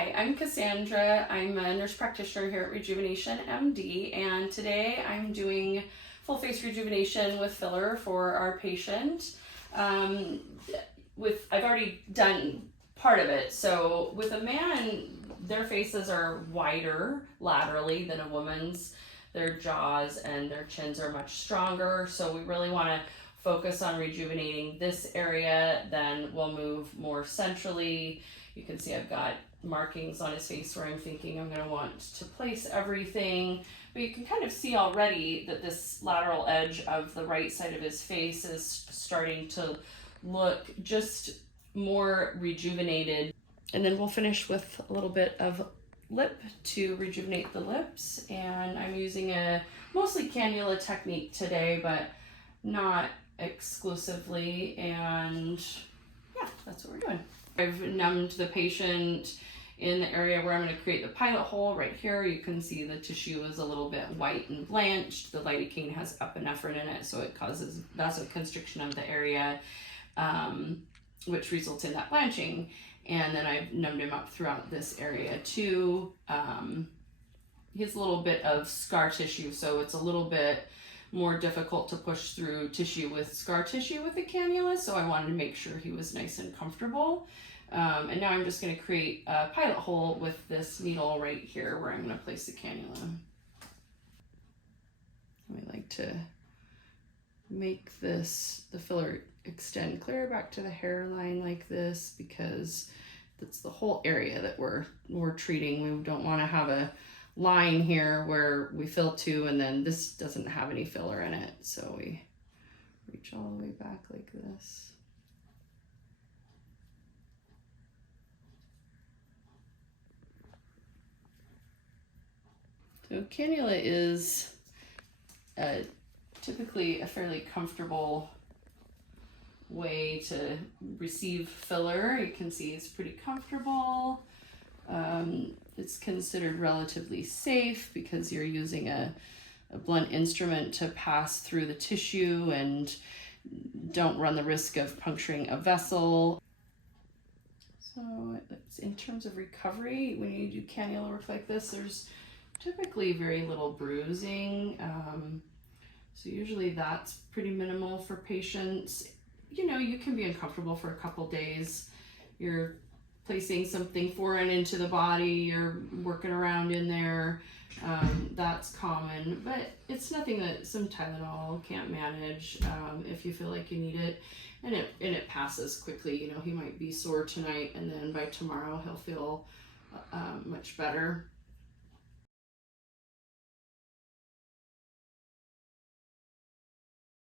Hi, I'm Cassandra. I'm a nurse practitioner here at RejuvenationMD, and today I'm doing full face rejuvenation with filler for our patient. I've already done part of it. So with a man, their faces are wider laterally than a woman's. Their jaws and their chins are much stronger. So we really want to focus on rejuvenating this area. Then we'll move more centrally. You can see I've got markings on his face where I'm thinking I'm going to want to place everything. But you can kind of see already that this lateral edge of the right side of his face is starting to look just more rejuvenated. And then we'll finish with a little bit of lip to rejuvenate the lips. And I'm using a mostly cannula technique today, but not exclusively. And yeah, that's what we're doing. I've numbed the patient in the area where I'm going to create the pilot hole right here. You can see the tissue is a little bit white and blanched. The lidocaine has epinephrine in it, so it causes vasoconstriction of the area, which results in that blanching. And then I've numbed him up throughout this area too. He has a little bit of scar tissue, so it's a little bit more difficult to push through tissue with scar tissue with a cannula, so I wanted to make sure he was nice and comfortable. And now I'm just going to create a pilot hole with this needle right here where I'm going to place the cannula. We like to make the filler extend clear back to the hairline like this because that's the whole area that we're treating. We don't want to have a line here where we fill to and then this doesn't have any filler in it. So we reach all the way back like this. So cannula is typically a fairly comfortable way to receive filler. You can see it's pretty comfortable. It's considered relatively safe because you're using a blunt instrument to pass through the tissue and don't run the risk of puncturing a vessel. So in terms of recovery, when you do cannula work like this, there's typically very little bruising. So usually that's pretty minimal for patients. You know, you can be uncomfortable for a couple days. You're placing something foreign into the body, you're working around in there. That's common, but it's nothing that some Tylenol can't manage if you feel like you need it. And it passes quickly. You know, he might be sore tonight and then by tomorrow he'll feel much better.